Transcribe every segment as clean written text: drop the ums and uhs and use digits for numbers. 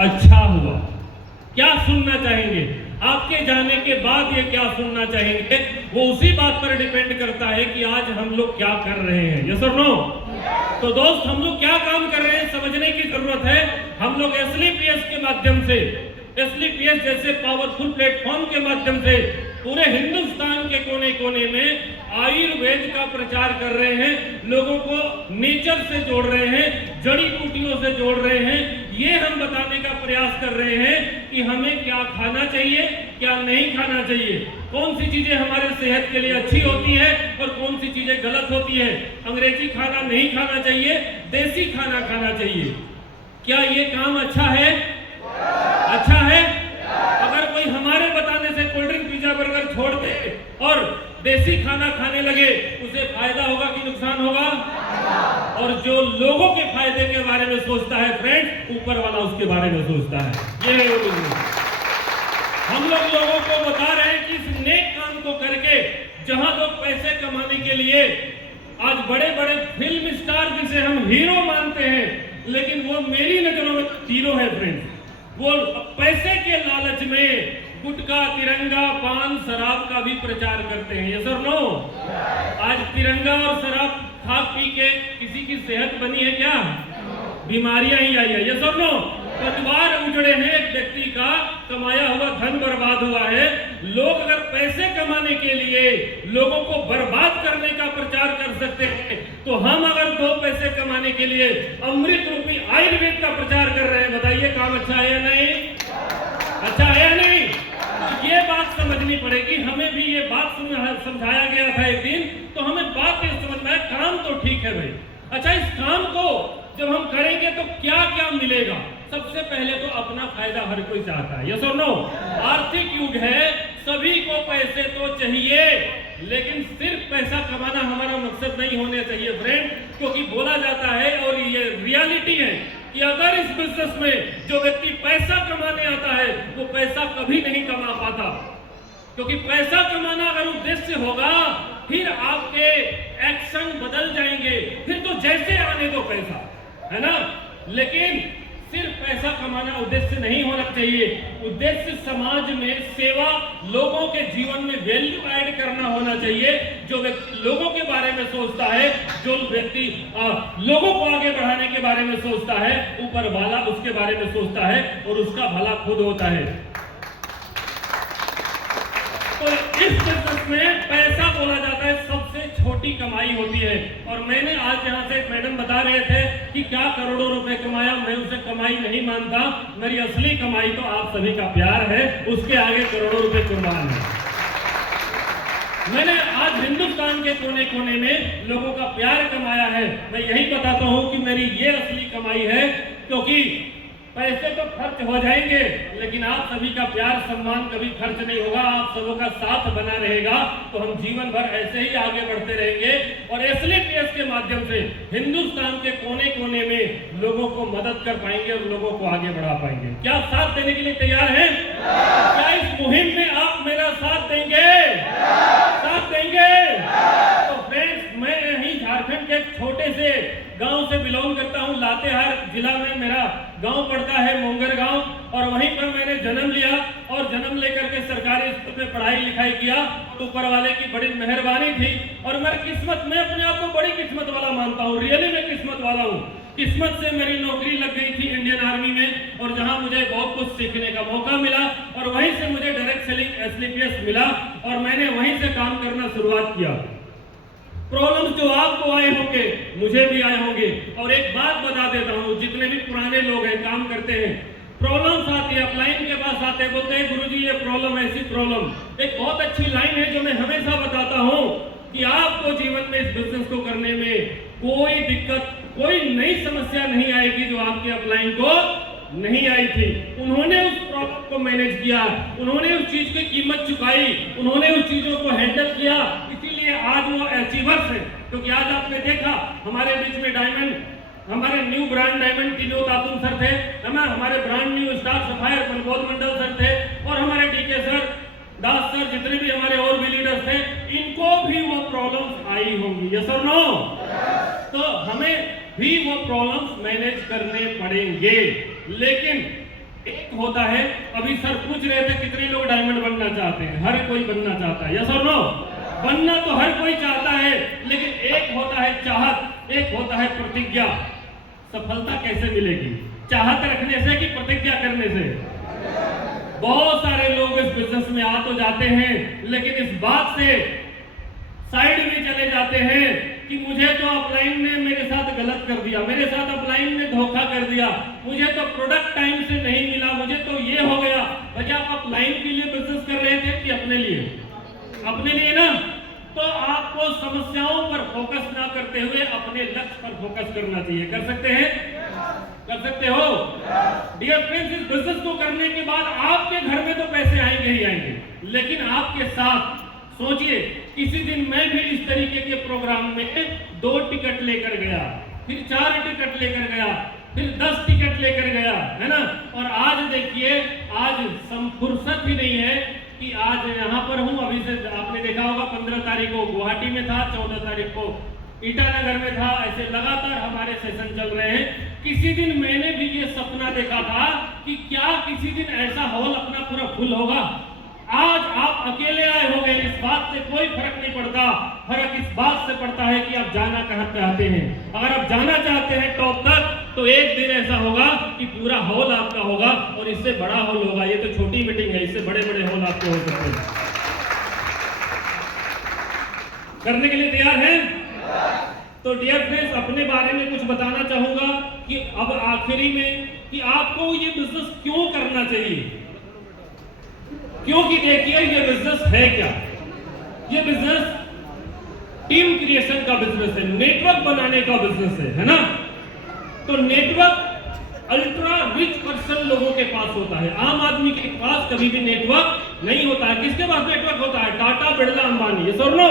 अच्छा हुआ। क्या सुनना चाहेंगे? आपके जाने के बाद ये क्या सुनना चाहेंगे, वो उसी बात पर डिपेंड करता है कि आज हम लोग क्या कर रहे हैं। यस और नो? तो दोस्त, हम लोग क्या काम कर रहे हैं समझने की जरूरत है। हम लोग एसलीपीएस के माध्यम से, एसलीपीएस जैसे पावरफुल प्लेटफॉर्म के माध्यम से पूरे हिंदुस्तान के कोने कोने में आयुर्वेद का प्रचार कर रहे हैं, लोगों को नेचर से जोड़ रहे हैं, जड़ी बूटियों से जोड़ रहे हैं। ये हम बताने का प्रयास कर रहे हैं कि हमें क्या खाना चाहिए, क्या नहीं खाना चाहिए, कौन सी चीजें हमारे सेहत के लिए अच्छी होती है और कौन सी चीजें गलत होती है। अंग्रेजी खाना नहीं खाना चाहिए, देसी खाना खाना चाहिए। क्या ये काम अच्छा है? अच्छा है? अगर कोई हमारे बताने से कोल्ड ड्रिंक, पिज्जा, बर्गर छोड़ दे और देसी खाना खाने लगे, उसे फायदा होगा कि नुकसान होगा? और जो लोगों के फायदे के बारे में सोचता है फ्रेंड्स, ऊपर वाला उसके बारे में सोचता है। ये हम लोगों को बता रहे हैं कि इस नेक काम को करके जहां लोग पैसे कमाने के लिए आज बड़े बड़े फिल्म स्टार जिसे हम हीरो मानते हैं, लेकिन वो मेरी नजरों में जीरो है फ्रेंड्स। वो पैसे के लालच में गुटखा, तिरंगा, पान, शराब का भी प्रचार करते हैं। यस और नो? आज तिरंगा और शराब खा पी के किसी की सेहत बनी है क्या? बीमारियां ही आई है। यस और नो? परिवार उजड़े हैं, एक व्यक्ति का कमाया हुआ धन बर्बाद हुआ है। लोग अगर पैसे कमाने के लिए लोगों को बर्बाद करने का प्रचार कर सकते हैं, तो हम अगर 2 पैसे कमाने के लिए अमृत रूपी आयुर्वेद का प्रचार कर रहे हैं, बताइए काम अच्छा है या नहीं? अच्छा है या नहीं? तो ये बात समझनी पड़ेगी। हमें भी ये बात समझाया गया था एक दिन, तो हमें बात ये समझ में आया, काम तो ठीक है भाई। अच्छा, इस काम को जब हम करेंगे तो क्या क्या मिलेगा? सबसे पहले तो अपना फायदा हर कोई चाहता है। यस और नो? आर्थिक युग है, सभी को पैसे तो चाहिए, लेकिन सिर्फ पैसा कमाना हमारा मकसद नहीं होना चाहिए फ्रेंड, क्योंकि बोला जाता है और ये रियलिटी है कि अगर इस बिजनेस में जो व्यक्ति पैसा कमाने आता है, वो पैसा कभी नहीं कमा पाता। क्योंकि पैसा कमाना अगर उद्देश्य होगा, फिर आपके एक्शन बदल जाएंगे, फिर तो जैसे आने दो पैसा, है ना? लेकिन सिर्फ पैसा कमाना उद्देश्य नहीं होना चाहिए। उद्देश्य समाज में सेवा, लोगों के जीवन में वैल्यू ऐड करना होना चाहिए। जो व्यक्ति लोगों के बारे में सोचता है, जो व्यक्ति लोगों को आगे बढ़ाने के बारे में सोचता है, ऊपर वाला उसके बारे में सोचता है और उसका भला खुद होता है। तो इस बिजनेस में पैसा बोला जाता है सबसे छोटी कमाई होती है। और मैंने आज यहाँ से मैडम बता रहे थे कि क्या करोड़ों रुपए कमाया, मैं उसे कमाई नहीं मानता। मेरी असली कमाई तो आप सभी का प्यार है, उसके आगे करोड़ों रुपए कुर्बान है। मैंने आज हिंदुस्तान के कोने कोने में लोगों का प्यार कमाया है। मैं यही बताता हूँ कि मेरी ये असली कमाई है, क्योंकि पैसे तो खर्च हो जाएंगे, लेकिन आप सभी का प्यार सम्मान कभी खर्च नहीं होगा। आप सबों का साथ बना रहेगा, तो हम जीवन भर ऐसे ही आगे बढ़ते रहेंगे और एसलीपीएस के माध्यम से हिंदुस्तान के कोने कोने में लोगों को मदद कर पाएंगे और लोगों को आगे बढ़ा पाएंगे। क्या साथ देने के लिए तैयार हैं? क्या इस मुहिम में आप मेरा साथ देंगे? साथ देंगे? तो फ्रेंड्स, मैं यही झारखंड के छोटे से गांव से बिलोंग करता हूं। लातेहार जिला में मेरा गांव पड़ता है, मोंगर गांव, और वहीं पर मैंने जन्म लिया और जन्म लेकर के सरकारी स्कूल में पढ़ाई लिखाई किया। ऊपर वाले की बड़ी मेहरबानी थी और मेरी किस्मत, मैं अपने आप को बड़ी किस्मत वाला मानता हूँ। रियली मैं किस्मत वाला हूँ। किस्मत से मेरी नौकरी लग गई थी इंडियन आर्मी में, और जहां मुझे बहुत कुछ सीखने का मौका मिला और वहीं से मुझे डायरेक्ट सेलिंग एसलीपीएस मिला और मैंने वहीं से काम करना शुरुआत किया। प्रॉब्लम्स जो आपको आए होंगे, मुझे भी आए होंगे। और एक बात बता देता हूँ, जितने भी पुराने लोग हैं, काम करते हैं, प्रॉब्लम्स आती है, अपलाइन के पास आते हैं, बोलते हैं गुरुजी ये प्रॉब्लम, ऐसी प्रॉब्लम। एक बहुत अच्छी लाइन है जो मैं हमेशा बताता हूँ कि आपको जीवन में इस बिजनेस को करने में कोई दिक्कत, कोई नई समस्या नहीं आएगी जो आपके अपलाइन को नहीं आई थी। उन्होंने उस प्रॉब्लम को मैनेज किया, उन्होंने उस चीज की कीमत चुकाई, उन्होंने उस चीजों को हैंडल किया, इसीलिए आज वो अचीवर्स हैं। क्योंकि आज आपने देखा हमारे बीच में डायमंड, हमारे new brand diamond Tino Tatum sir थे, हमारे brand new star sapphire Prabodh Mandal sir थे, और हमारे डीके सर, दास सर, जितने भी हमारे और भी लीडर्स थे, इनको भी वो प्रॉब्लम्स आई होंगी। यस और नो? तो हमें भी वो प्रॉब्लम्स मैनेज करने पड़ेंगे। लेकिन एक होता है, अभी सर पूछ रहे थे कितने लोग डायमंड बनना चाहते हैं? हर कोई बनना चाहता है, यस और नो? बनना तो हर कोई चाहता है, लेकिन एक होता है चाहत, एक होता है प्रतिज्ञा। सफलता कैसे मिलेगी? चाहत रखने से कि प्रतिज्ञा करने से? बहुत सारे लोग इस बिजनेस में आ तो जाते हैं, लेकिन इस बात से साइड में चले जाते हैं कि मुझे तो अपलाइन ने मेरे साथ गलत कर दिया, मेरे साथ अपलाइन ने धोखा कर दिया, मुझे तो प्रोडक्ट टाइम से नहीं मिला, मुझे तो ये हो गया। भैया आप अपलाइन के लिए बिजनेस कर रहे थे कि अपने लिए? अपने लिए ना। तो आपको समस्याओं पर फोकस ना करते हुए अपने लक्ष्य पर फोकस करना चाहिए। कर सकते हैं? कर सकते हो? डियर फ्रेंड्स, इस बिजनेस को करने के बाद आपके घर में तो पैसे आएंगे ही आएंगे, लेकिन आपके साथ सोचिए, किसी दिन मैं भी इस तरीके के प्रोग्राम में 2 टिकट लेकर गया, फिर 4 टिकट लेकर गया, फिर 10 टिकट लेकर गया, है ना? और आज देखिए, आज फुर्सत भी नहीं है कि आज यहाँ पर हूँ। अभी से आपने देखा होगा 15 तारीख को गुवाहाटी में था, 14 तारीख को ईटानगर में था। ऐसे लगातार हमारे सेशन चल रहे हैं। किसी दिन मैंने भी ये सपना देखा था कि क्या किसी दिन ऐसा हॉल अपना पूरा फुल होगा। आज आप अकेले आए हो गए, इस बात से कोई फर्क नहीं पड़ता। फर्क इस बात से पड़ता है कि आप जाना कहां चाहते हैं। अगर आप जाना चाहते हैं टॉप तक, तो एक दिन ऐसा होगा कि पूरा हॉल आपका होगा, और इससे बड़ा हॉल होगा। ये तो छोटी मीटिंग है, इससे बड़े बड़े हॉल आपके हो सकते हैं। करने के लिए तैयार हैं? तो डियर फ्रेंड्स, अपने बारे में कुछ बताना चाहूंगा कि अब आखिरी में कि आपको ये बिजनेस क्यों करना चाहिए। क्योंकि देखिए, ये बिजनेस है क्या? ये बिजनेस टीम क्रिएशन का बिजनेस है, नेटवर्क बनाने का बिजनेस है ना? तो नेटवर्क अल्ट्रा रिच पर्सन लोगों के पास होता है। आम आदमी के पास कभी भी नेटवर्क नहीं होता है। किसके पास नेटवर्क होता है? टाटा, बिरला, अंबानी, ये सब नो।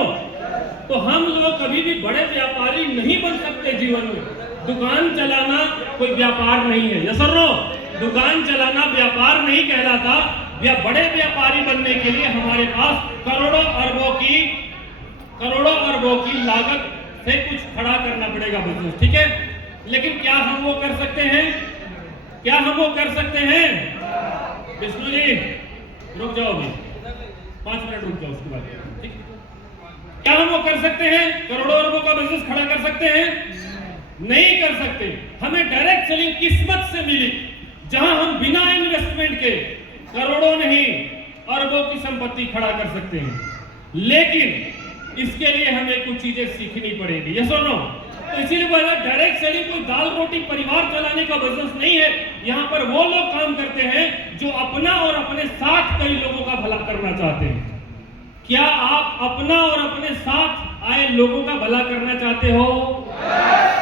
तो हम लोग कभी भी बड़े व्यापारी नहीं बन सकते जीवन में। दुकान चलाना कोई व्यापार नहीं है, ये सब नो। दुकान चलाना व्यापार नहीं कहलाता। या बड़े व्यापारी बनने के लिए हमारे पास करोड़ों अरबों की लागत से कुछ खड़ा करना पड़ेगा बिजनेस, ठीक है? लेकिन क्या हम वो कर सकते हैं? क्या हम वो कर सकते हैं? विष्णु जी रुक जाओ, अभी 5 मिनट रुक जाओ, उसके बाद ठीक। क्या हम वो कर सकते हैं? करोड़ों अरबों का बिजनेस खड़ा कर सकते हैं? नहीं कर सकते। हमें डायरेक्ट सेलिंग किस्मत से मिली, जहां हम बिना इन्वेस्टमेंट के करोड़ों नहीं अरबों की संपत्ति खड़ा कर सकते हैं। लेकिन इसके लिए हमें कुछ चीजें सीखनी पड़ेगी, यस और नो? तो इसीलिए बोला, डायरेक्ट सेलिंग कोई दाल रोटी परिवार चलाने का बिजनेस नहीं है। यहाँ पर वो लोग काम करते हैं जो अपना और अपने साथ कई लोगों का भला करना चाहते हैं। क्या आप अपना और अपने साथ आए लोगों का भला करना चाहते हो?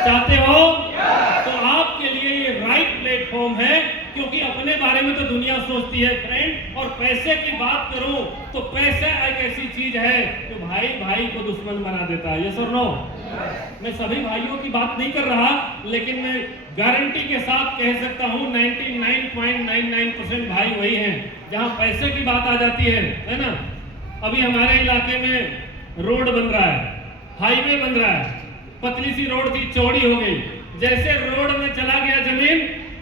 चाहते हो? तो आपके लिए ये राइट प्लेटफॉर्म है, क्योंकि अपने बारे में तो दुनिया सोचती है फ्रेंड। और पैसे की बात करूं तो पैसा एक ऐसी चीज है जो भाई भाई को दुश्मन बना देता है, यस और नो? मैं सभी भाइयों की बात नहीं कर रहा, लेकिन मैं गारंटी के साथ कह सकता हूं 99.99% भाई वही हैं जहां पैसे की बात आ जाती है ना? अभी हमारे इलाके में रोड बन रहा है, हाईवे बन रहा है। पतली सी रोड थी, चौड़ी हो गई। जैसे रोड में चला गया जमीन,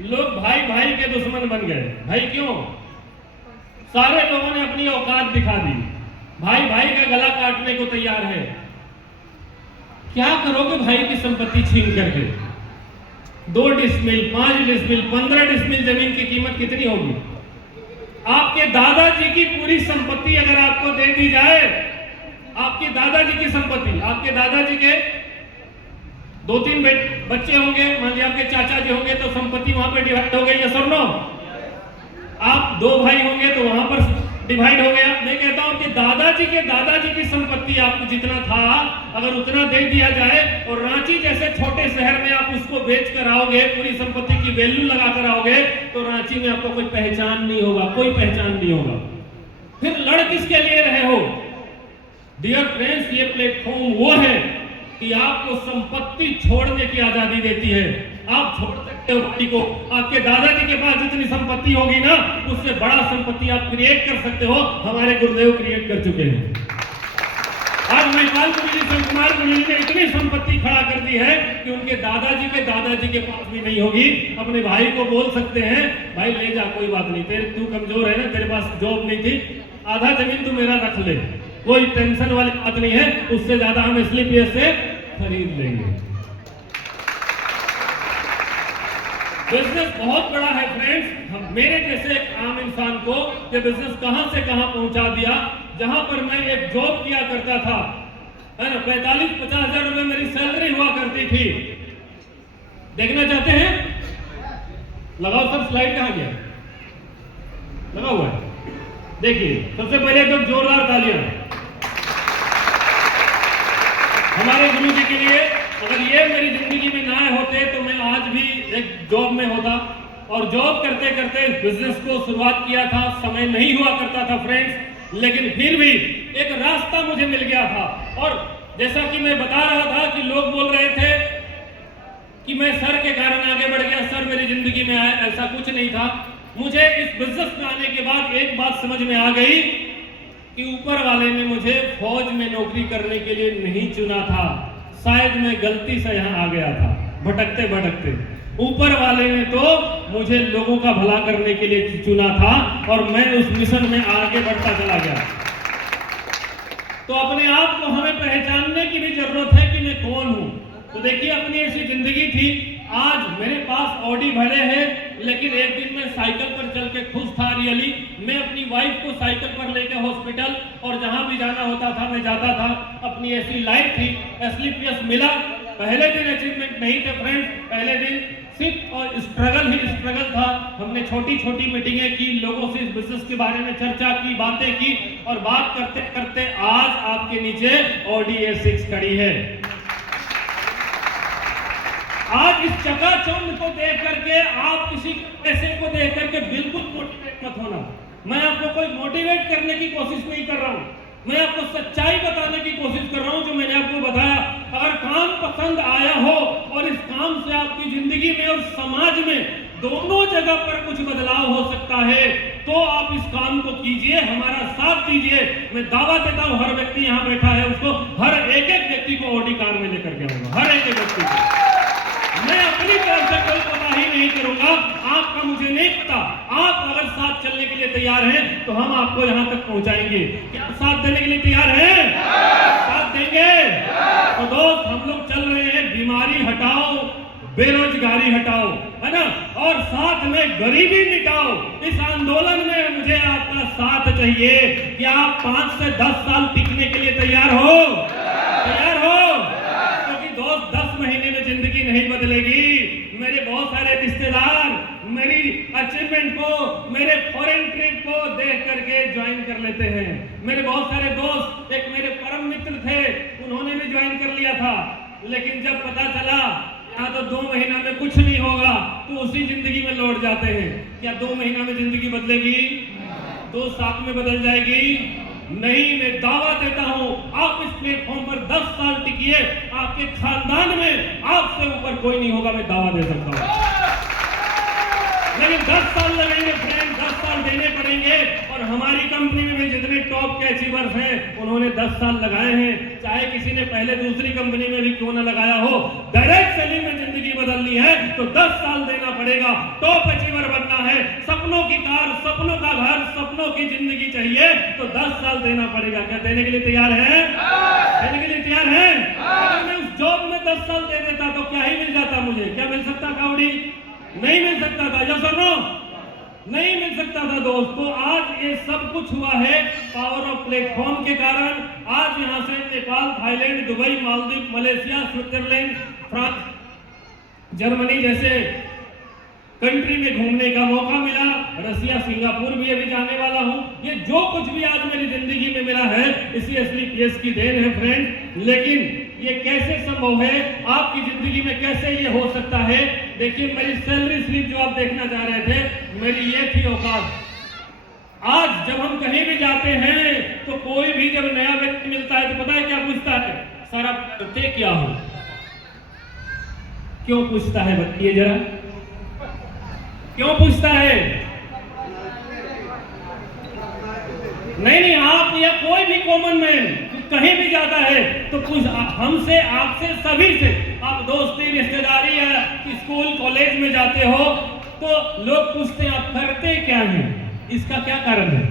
लोग भाई भाई के दुश्मन बन गए। भाई क्यों? सारे लोगों ने अपनी औकात दिखा दी, भाई भाई का गला काटने को तैयार है। क्या करोगे भाई की संपत्ति छीन करके? 2 डिसमिल, 5 डिसमिल, 15 डिसमिल जमीन की कीमत कितनी होगी? आपके दादाजी की पूरी संपत्ति अगर आपको दे दी जाए, आपके दादाजी की संपत्ति, आपके दादाजी के 2-3 बच्चे होंगे, मान लीजिए आपके चाचा जी होंगे, तो संपत्ति वहां पर डिवाइड हो गई, यस और नो? आप 2 भाई होंगे तो वहां पर डिवाइड हो गया। मैं कहता हूं कि दादाजी के दादाजी की संपत्ति आपको जितना था, अगर उतना दे दिया जाए और रांची जैसे छोटे शहर में आप उसको बेच कर आओगे, पूरी संपत्ति की वैल्यू लगा कर आओगे, तो रांची में आपको कोई पहचान नहीं होगा, कोई पहचान नहीं होगा। फिर लड़ किसके लिए रहे हो? डियर फ्रेंड्स, ये प्लेटफॉर्म वो है कि आपको संपत्ति छोड़ने की आजादी देती है। आप छोड़ सकते हो पार्टी को। आपके दादाजी के पास जितनी संपत्ति होगी ना, उससे बड़ा संपत्ति आप क्रिएट कर सकते हो। हमारे गुरुदेव क्रिएट कर चुके हैं। आज महिपाल गुरुजी, संत कुमार गुरुजी ने इतनी संपत्ति खड़ा कर दी है कि उनके दादाजी के पास भी नहीं होगी। अपने भाई को बोल सकते हैं, भाई ले जा, कोई बात नहीं, तेरे तू कमजोर है ना, तेरे पास जॉब नहीं थी, आधा जमीन तू मेरा रख ले, कोई टेंशन वाली बात नहीं है, उससे ज्यादा हम SLPS से खरीद लेंगे। बिजनेस बहुत बड़ा है फ्रेंड्स। मेरे जैसे एक आम इंसान को ये बिजनेस कहां से कहां पहुंचा दिया। जहां पर मैं एक जॉब किया करता था, है ना, 45-50 हजार रुपए मेरी सैलरी हुआ करती थी। देखना चाहते हैं? लगाओ सर, स्लाइड कहां गया? लगा हुआ है, देखिए। सबसे पहले तो जोरदार तालियां हमारे गुरु जी के लिए। अगर ये मेरी जिंदगी में ना होते तो मैं आज भी एक जॉब में होता, और जॉब करते करते बिजनेस को शुरुआत किया था। समय नहीं हुआ करता था फ्रेंड्स, लेकिन फिर भी एक रास्ता मुझे मिल गया था। और जैसा कि मैं बता रहा था कि लोग बोल रहे थे कि मैं सर के कारण आगे बढ़ गया, सर मेरी जिंदगी में आया, ऐसा कुछ नहीं था। मुझे इस बिजनेस में आने के बाद एक बात समझ में आ गई कि ऊपर वाले ने मुझे फौज में नौकरी करने के लिए नहीं चुना था। शायद मैं गलती से यहाँ आ गया था, भटकते भटकते। ऊपर वाले ने तो मुझे लोगों का भला करने के लिए चुना था, और मैं उस मिशन में आगे बढ़ता चला गया। तो अपने आप को हमें पहचानने की भी जरूरत है कि मैं कौन हूँ। तो देखिए, अपनी ऐसी जिंदगी थी। आज मेरे पास ऑडी भले है, लेकिन एक दिन मैं साइकिल पर चल के खुश था। रियली मैं अपनी वाइफ को साइकिल पर लेकर हॉस्पिटल और जहां भी जाना होता था मैं जाता था। अपनी ऐसी लाइफ थी। SLPS मिला। पहले दिन अचीवमेंट नहीं थे फ्रेंड्स, पहले दिन सिर्फ और स्ट्रगल ही स्ट्रगल था। हमने छोटी छोटी मीटिंगें की, लोगों से इस बिजनेस के बारे में चर्चा की, बातें की, और बात करते करते आज आपके नीचे ऑडी A6 खड़ी है। आज इस चकाचौंध को देख करके आप किसी पैसे को देख करके बिल्कुल मोटिवेट मत होना। मैं आपको कोई मोटिवेट करने की कोशिश नहीं कर रहा हूं, मैं आपको सच्चाई बताने की कोशिश कर रहा हूं जो मैंने आपको बताया। अगर काम पसंद आया हो और इस काम से आपकी जिंदगी में और समाज में दोनों जगह पर कुछ बदलाव हो सकता है, तो आप इस काम को कीजिए, हमारा साथ दीजिए। मैं दावा देता हूं, हर व्यक्ति यहाँ बैठा है, उसको हर एक व्यक्ति को ऑडी कार में लेकर के आऊंगा, हर एक व्यक्ति को। मैं अपनी तरफ से कोई कोताही नहीं करूंगा, आपका मुझे नहीं पता। आप अगर साथ चलने के लिए तैयार हैं तो हम आपको यहां तक पहुंचाएंगे। क्या साथ देने के लिए तैयार हैं? साथ देंगे? तो दोस्त, हम लोग चल रहे हैं बीमारी हटाओ, बेरोजगारी हटाओ, है ना, और साथ में गरीबी मिटाओ। इस आंदोलन में मुझे आपका साथ चाहिए। क्या आप 5 से 10 साल टिकने के लिए तैयार हो? तैयार हो? क्योंकि दोस्त, 10 महीने में जिंदगी नहीं बदलेगी। मेरे बहुत सारे रिश्तेदार मेरी अचीवमेंट को, मेरे फॉरेन ट्रिप को देख करके ज्वाइन कर लेते हैं। मेरे बहुत सारे दोस्त, एक मेरे परम मित्र थे, उन्होंने भी ज्वाइन कर लिया था, लेकिन जब पता चला यहाँ तो 2 महीना में कुछ नहीं होगा, तो उसी जिंदगी में लौट जाते हैं। क्या 2 महीना में जिंदगी बदलेगी? 2 साल में बदल जाएगी? नहीं। मैं दावा देता हूं, आप इस प्लेटफॉर्म पर 10 साल टिकिए, आपके खानदान में आपसे ऊपर कोई नहीं होगा, मैं दावा दे सकता हूं। लेकिन 10 साल लगेंगे फ्रेंड, 10 साल देने पड़ेंगे। और हमारी कंपनी में भी जितने टॉप के अचीवर्स हैं, उन्होंने 10 साल लगाए हैं। चाहे किसी ने पहले दूसरी कंपनी में भी क्यों ना लगाया हो, डायरेक्ट सेलिंग में जिंदगी बदलनी है तो 10 साल देना पड़ेगा। टॉप अचीवर बनना है, सपनों की कार, सपनों का घर, सपनों की जिंदगी चाहिए तो 10 साल देना पड़ेगा। क्या देने के लिए तैयार है? देने के लिए तैयार है? अगर मैं उस जॉब में 10 साल दे देता तो क्या ही मिल जाता मुझे? क्या मिल सकता था ऑडी? नहीं मिल सकता था। यस और नो? नहीं मिल सकता था दोस्तों। आज ये सब कुछ हुआ है पावर ऑफ प्लेटफॉर्म के कारण। आज यहाँ से Nepal, Thailand, Dubai, Maldives, Malaysia, Switzerland, France, Germany जैसे कंट्री में घूमने का मौका मिला। रसिया, सिंगापुर भी अभी जाने वाला हूँ। ये जो कुछ भी आज मेरी जिंदगी में मिला है, इसी SLPS की देन है फ्रेंड। लेकिन ये कैसे संभव है? आपकी जिंदगी में कैसे ये हो सकता है? देखिए, मेरी सैलरी स्लिप जो आप देखना चाह रहे थे, मेरी ये थी औकात। आज जब हम कहीं भी जाते हैं तो कोई भी जब नया व्यक्ति मिलता है तो पता है क्या पूछता है? सर आप करते क्या हो? क्यों पूछता है? बताइए जरा, क्यों पूछता है? नहीं, आप या कोई भी कॉमन मैन कहीं भी जाता है तो कुछ हमसे, आपसे, सभी से, आप दोस्ती, रिश्तेदारी या स्कूल कॉलेज में जाते हो तो लोग पूछते हैं आप करते क्या हैं, इसका क्या कारण है?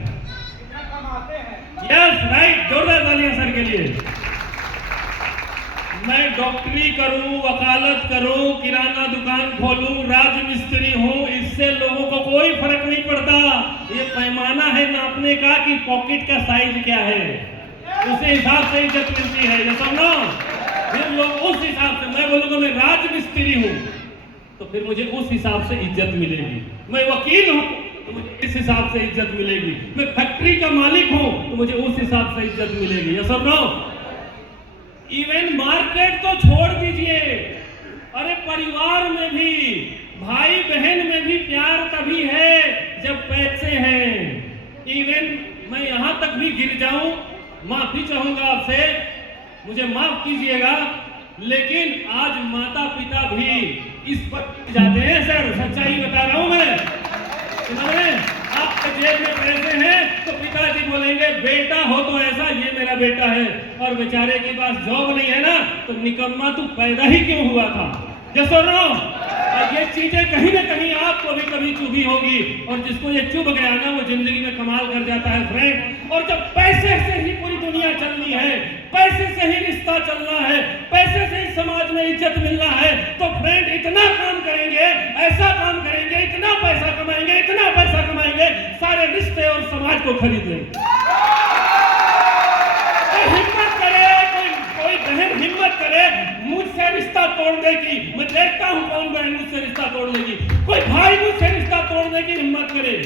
यस राइट, जोरदार तालियां सर के लिए। मैं डॉक्टरी करूं, वकालत करूं, किराना दुकान खोलूं, राजमिस्त्री हूं, इससे लोगों को कोई फर्क नहीं पड़ता। ये पैमाना है नापने का कि पॉकेट का साइज क्या है, उसी हिसाब से इज्जत मिलती है। ये सब ना फिर लोग उस हिसाब से, मैं बोलूंगा मैं राजमिस्त्री हूं तो फिर मुझे उस हिसाब से इज्जत मिलेगी। मैं वकील हूं तो मुझे इस हिसाब से इज्जत मिलेगी। मैं फैक्ट्री का मालिक हूं तो मुझे उस हिसाब से इज्जत मिलेगी। ये सब ना इवन मार्केट तो छोड़ दीजिए, अरे परिवार में भी, भाई बहन में भी प्यार तभी है जब पैसे हैं। इवन मैं यहां तक भी गिर जाऊं, माफी चाहूंगा आपसे, मुझे माफ कीजिएगा, लेकिन आज माता पिता भी इस पर जाते हैं। सर सच्चाई बता रहा हूं मैं, समझे? आपके जेब में पैसे हैं तो पिताजी बोलेंगे बेटा हो तो ऐसा, ये मेरा बेटा है, और बेचारे के पास जॉब नहीं है ना तो निकम्मा तू पैदा ही क्यों हुआ था। जैसो नो ये चीजें कहीं ना कहीं आपको भी कभी चुभी होगी, और जिसको ये चुभ गया ना वो जिंदगी में कमाल कर जाता है फ्रेंड। और जब पैसे से ही पूरी दुनिया चलनी है, पैसे से ही रिश्ता चलना है, पैसे से ही समाज में इज्जत मिलना है, तो फ्रेंड इतना काम करेंगे, ऐसा काम करेंगे, इतना पैसा कमाएंगे, इतना पैसा कमाएंगे, सारे रिश्ते और समाज को खरीद लेंगे। हिम्मत करे, कोई बहन हिम्मत करे मुझसे रिश्ता तोड़ने की, मैं देखता हूं कौन बहन मुझसे रिश्ता तोड़ लेगी। कोई भाई मुझसे रिश्ता तोड़ने की हिम्मत करे,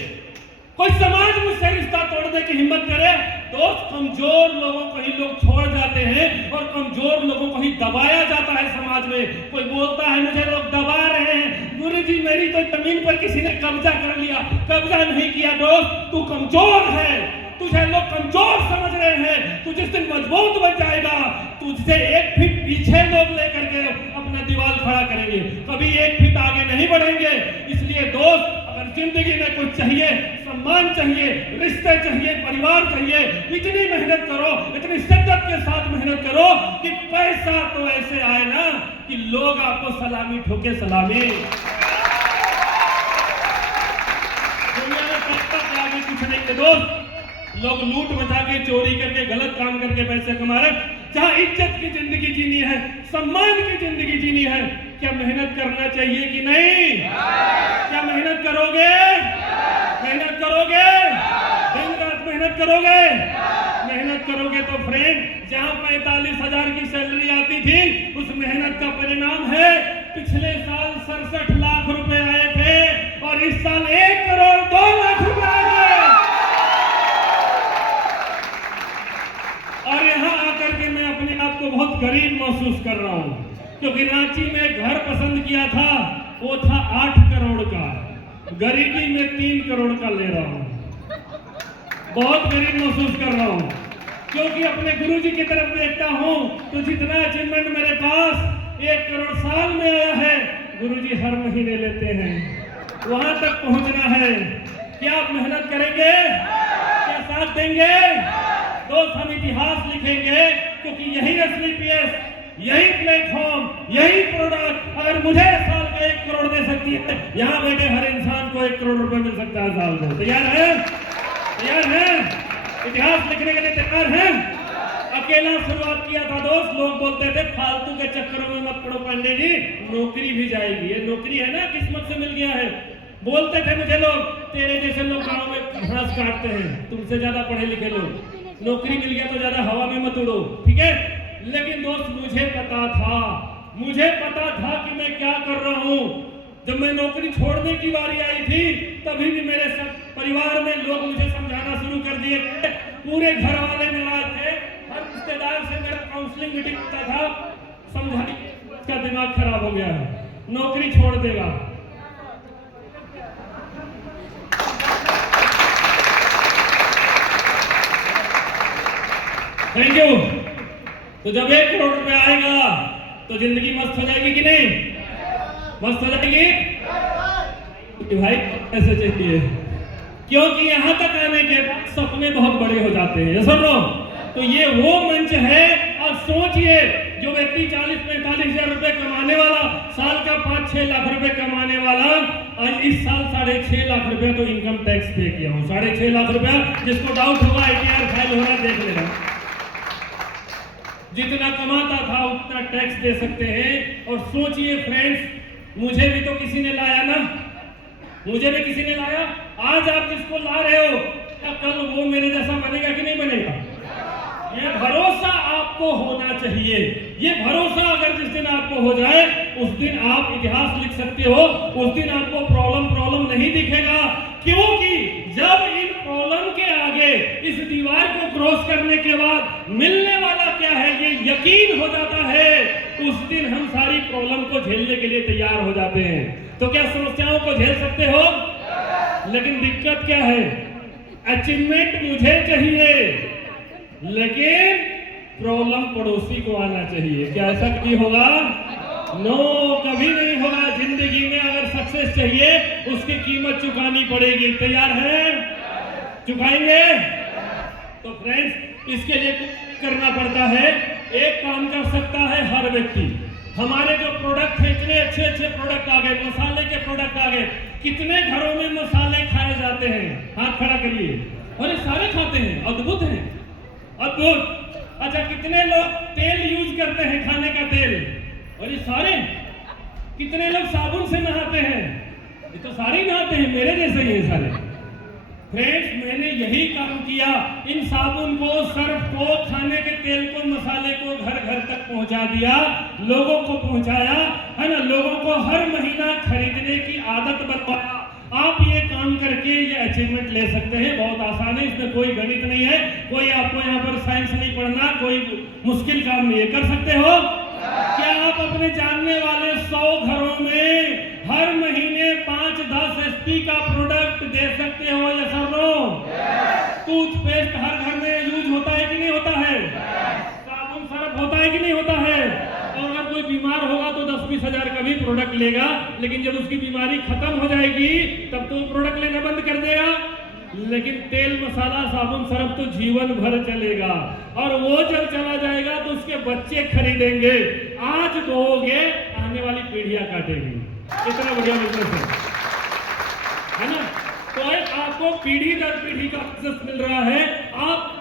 कोई समाज मुझसे रिश्ता तोड़ने की हिम्मत करे। दोस्त, कमजोर लोगों को ही लोग छोड़ जाते हैं और कमजोर लोगों को ही दबाया जाता है समाज में। कोई बोलता है मुझे लोग दबा रहे हैं, गुरुजी मेरी तो जमीन पर किसी ने कब्जा कर लिया। कब्जा नहीं किया दोस्त, तू कमजोर है, तुझे लोग कमजोर समझ रहे हैं। तू जिस दिन मजबूत बन जाएगा, तुझसे 1 फीट पीछे लोग लेकर के अपना दीवार खड़ा करेंगे, कभी 1 फीट आगे नहीं बढ़ेंगे। इसलिए दोस्त, अगर जिंदगी में कुछ चाहिए, सम्मान चाहिए, रिश्ते चाहिए, परिवार चाहिए, इतनी मेहनत करो, इतनी शिद्दत के साथ मेहनत करो कि पैसा तो ऐसे आए ना कि लोग आपको सलामी ठोके सलामी। दुनिया में पैसा के आगे कुछ नहीं है दोस्त। लोग लूट मचा के, चोरी करके, गलत काम करके पैसे कमा रहे। जहां इज्जत की जिंदगी जीनी है, सम्मान की जिंदगी जीनी है, क्या मेहनत करना चाहिए कि नहीं? क्या मेहनत करोगे? मेहनत करोगे? दिन रात मेहनत करोगे? मेहनत करोगे तो फ्रेंड, जहां 45,000 की सैलरी आती थी, उस मेहनत का परिणाम है पिछले साल 67 लाख रुपए आए थे और इस साल 1 करोड़ 2 लाख रुपए आए। और यहाँ आकर के मैं अपने आप को बहुत गरीब महसूस कर रहा हूँ, क्योंकि रांची में घर पसंद किया था, वो था 8 करोड़ का, गरीबी में 3 करोड़ का ले रहा हूँ। बहुत गरीब महसूस कर रहा हूँ, क्योंकि अपने गुरुजी की तरफ देखता हूँ तो जितना अचीवमेंट मेरे पास 1 करोड़ साल में आया है, गुरुजी हर महीने लेते हैं। वहां तक पहुंचना है। क्या आप मेहनत करेंगे? क्या साथ देंगे? दोस्त, हम इतिहास लिखेंगे, क्योंकि यही असली पीएस, यही प्लेटफॉर्म, यही प्रोडक्ट अगर मुझे साल का 1 करोड़ दे सकती है, यहाँ बैठे हर इंसान को 1 करोड़ रुपए मिल सकता है साल में। तैयार है? तैयार है? इतिहास लिखने के लिए तैयार है? अकेला शुरुआत किया था दोस्त। लोग बोलते थे फालतू के चक्करों में मत पड़ो पांडे जी, नौकरी भी जाएगी। ये नौकरी है ना, किस्मत से मिल गया है। बोलते थे मुझे लोग, तेरे जैसे लोग गाँव में घास काटते हैं, तुमसे ज्यादा पढ़े लिखे लोग, नौकरी मिल गया तो ज्यादा हवा में मत उड़ो, ठीक है? लेकिन दोस्त, मुझे पता था कि मैं क्या कर रहा हूँ। जब मैं नौकरी छोड़ने की बारी आई थी, तभी भी मेरे सब परिवार में लोग मुझे समझाना शुरू कर दिए। पूरे घर वाले नाराज थे, हर रिश्तेदार से मेरा काउंसलिंग मीटिंग होता था, समझाने का दिमाग खराब हो गया है, नौकरी छोड़ देगा। Thank you. तो जब 1 करोड़ रुपए आएगा तो जिंदगी मस्त हो जाएगी कि नहीं? मस्त हो जाएगी कि भाई ऐसे चाहिए, क्योंकि यहां तक आने के बाद सपने बहुत बड़े हो जाते हैं। सुन लो, तो ये वो मंच है। और सोचिए, जो व्यक्ति 40-45 हजार रुपए कमाने वाला, साल का 5-6 लाख रुपए कमाने वाला, और इस साल 6.5 लाख रुपए तो इनकम टैक्स पे किया हूं। 6.5 लाख रुपया, जिसको डाउट होगा ITR फाइल हो रहा है, देख लेना। जितना कमाता था उतना टैक्स दे सकते हैं। और सोचिए फ्रेंड्स, मुझे भी तो किसी ने लाया ना, मुझे भी किसी ने लाया। आज आप जिसको ला रहे हो, क्या कल वो मेरे जैसा बनेगा कि नहीं बनेगा? ये भरोसा आपको होना चाहिए। ये भरोसा अगर जिस दिन आपको हो जाए, उस दिन आप इतिहास लिख सकते हो। उस दिन आपको प्रॉब्लम नहीं दिखेगा, क्योंकि जब इन प्रॉब्लम के आगे इस दीवार को क्रॉस करने के बाद मिलने वाला क्या है ये यकीन हो जाता है, उस दिन हम सारी प्रॉब्लम को झेलने के लिए तैयार हो जाते हैं। तो क्या समस्याओं को झेल सकते हो? लेकिन दिक्कत क्या है? अचीवमेंट मुझे चाहिए, लेकिन प्रॉब्लम पड़ोसी को आना चाहिए। क्या ऐसा कभी होगा? नो, कभी नहीं होगा। जिंदगी में अगर सक्सेस चाहिए, उसकी कीमत चुकानी पड़ेगी। तैयार है? चुकाएंगे? तो फ्रेंड्स, इसके लिए करना पड़ता है। एक काम कर सकता है हर व्यक्ति। हमारे जो प्रोडक्ट है, इतने अच्छे प्रोडक्ट आ गए, मसाले के प्रोडक्ट आ गए। कितने घरों में मसाले खाए जाते हैं? हाथ खड़ा करिए। अरे सारे खाते हैं, अद्भुत है, अद्भुत। अच्छा, कितने लोग तेल यूज करते हैं, खाने का तेल? और ये सारे। कितने लोग साबुन से नहाते हैं? ये तो सारे नहाते हैं, मेरे जैसे ही हैं सारे। फ्रेंड्स, मैंने यही काम किया। इन साबुन को, सर्फ को, खाने के तेल को, मसाले को घर घर तक पहुंचा दिया, लोगों को पहुंचाया, है ना। लोगों को हर महीना खरीदने की आदत बनवाया। आप ये काम करके ये अचीवमेंट ले सकते हैं। बहुत आसान है, इसमें कोई गणित नहीं है, कोई आपको यहाँ पर साइंस नहीं पढ़ना, कोई मुश्किल काम नहीं है। कर सकते हो? क्या आप अपने जानने वाले 100 घरों में हर महीने 5-10 HP का प्रोडक्ट दे सकते हो? या सर नो? टूथपेस्ट हर घर में यूज होता है कि नहीं होता है? साबुन सर्फ होता है कि नहीं होता है? और अगर कोई बीमार होगा तो 10-20 हजार का भी प्रोडक्ट लेगा, लेकिन जब उसकी बीमारी खत्म हो जाएगी तब तो प्रोडक्ट लेना बंद कर देगा। लेकिन तेल, मसाला, साबुन, सर्फ तो जीवन भर चलेगा। और वो जब चला जाएगा तो उसके बच्चे खरीदेंगे। आज दोगे, आने वाली पीढ़ियां काटेंगी। इतना बढ़िया बिजनेस है ना। तो आपको पीढ़ी दर पीढ़ी का सक्सेस मिल रहा है। आप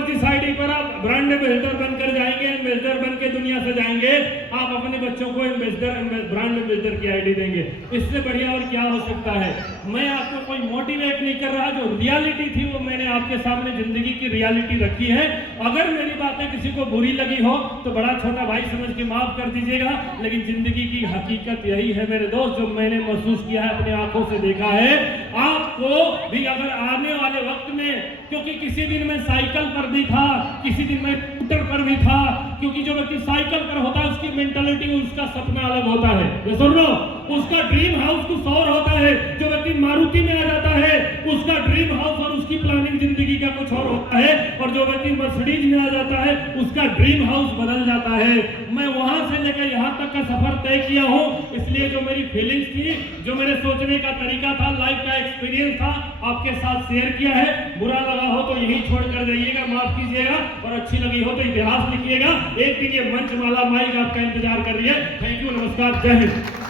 जिस आईडी पर आप ब्रांड एम्बेसडर बनकर जाएंगे, एम्बेसडर बन के दुनिया से जाएंगे, आप अपने बच्चों को ब्रांड एम्बेसडर की आईडी देंगे। इससे बढ़िया और क्या हो सकता है? मैं आपको कोई मोटिवेट नहीं कर रहा, जो रियलिटी थी वो मैंने आपके सामने जिंदगी की रियलिटी रखी है। अगर मेरी बातें किसी को बुरी लगी हो तो बड़ा छोटा भाई समझ के माफ कर दीजिएगा, लेकिन जिंदगी की हकीकत यही है मेरे दोस्त, जो मैंने महसूस किया है, अपने आंखों से देखा है। आपको भी अगर आने वाले वक्त में, क्योंकि किसी दिन मैं साइकिल पर भी था, किसी दिन मैं स्कूटर पर भी था, क्योंकि जो व्यक्ति साइकिल पर होता है उसकी मेंटालिटी, उसका सपना अलग होता है। ये सुन लो, उसका ड्रीम हाउस कुछ और होता है। जो व्यक्ति मारुति में आ जाता है, उसका ड्रीम हाउस और उसकी प्लानिंग जिंदगी का कुछ और होता है। और जो व्यक्ति मर्सिडीज में आ जाता है, उसका ड्रीम हाउस बदल जाता है। मैं वहां से लेकर यहाँ तक का सफर तय किया हूँ, इसलिए जो मेरी फीलिंग्स थी, जो मेरे सोचने का तरीका था, लाइफ का एक्सपीरियंस था, आपके साथ शेयर किया है। बुरा लगा हो तो यही छोड़ कर जाइएगा, माफ कीजिएगा, और अच्छी लगी हो तो इतिहास लिखिएगा। एक दिन ये मंच माला माइक आपका इंतजार कर रही है। थैंक यू, नमस्कार, जय हिंद।